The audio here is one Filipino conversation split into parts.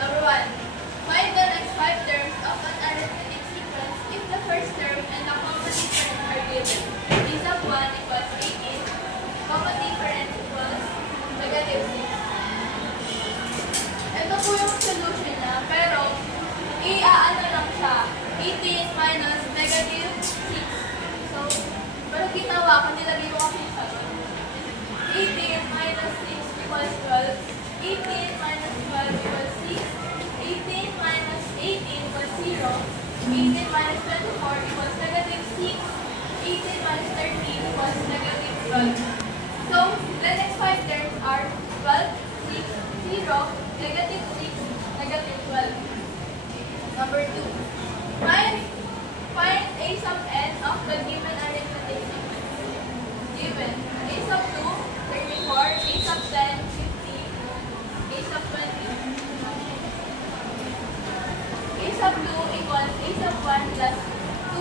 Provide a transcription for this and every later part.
Number 1. Find the next 5 terms of an arithmetic sequence if the first term and the common difference are given. A sub 1 equals 18, common difference equals negative 6. Ito po yung solution niya, pero i-aano lang siya, 18 minus negative 6. So, pero ginawa ko, nilagay ko kasi yung sagot. 18 minus 6 equals 12. 18 minus 12 equals 6. 18 minus 18 equals 0. 18 minus 24 equals negative 6. 18 minus 13 equals negative 12. So, the next 5 terms are 12, 6, 0, negative 6, negative 12. Number 2. Find a sub n of the given arithmetic sequence. Given a sub 2, 34, a sub 10, 50, a sub 20. A sub 2 equals a sub 1 plus 2.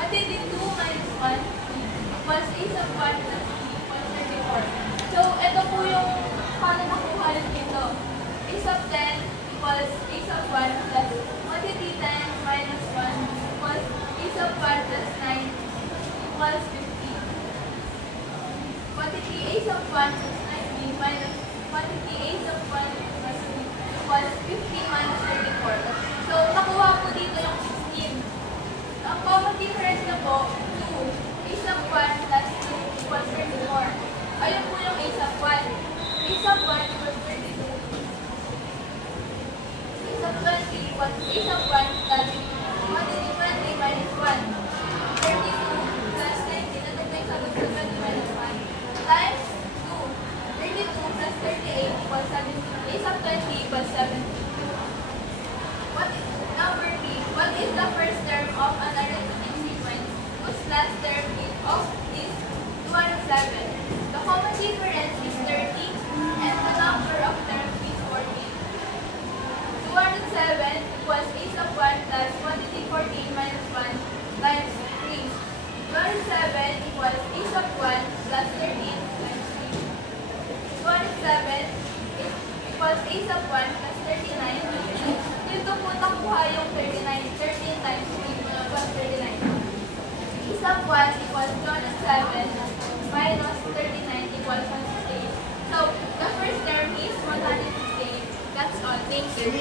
Matindi 2 minus 1 equals a sub 1 plus 3 equals 34. So, ito po yung paano nakuha yun dito. A sub 10 equals a sub 1 plus matindi 10 minus 1 equals a sub 1 plus 9 equals 50. Quantity a sub 1 plus 19 minus quantity a sub 1 plus 3 equals 50 minus 34. So, nakuha po dito yung 16. Ang common difference na po, 2. A sub 1 plus 2 equals 34. Ayun po yung a sub 1. A sub 1 equals 32. A sub 20 equals a sub 1 plus quantity 20 minus 1. 32 plus 19. Ano ba yung sagot sa 20 minus 1? Times 2. 32 plus 38 equals 17. A sub 20 equals 70. Number 3. What is the first term of an arithmetic sequence whose last term is 207? The common difference is 30 and the number of terms is 14. 207 equals a sub 1 plus quantity 14 minus 1 times 3. 207 equals a sub 1 plus 13 times 3. 207 equals a sub 1 plus 39. Dito po nakuha yung 39. 13 times 3 equals 39. A sub 1 equals 207 minus 39 equals 168. So, the first term is 168. That's all. Thank you.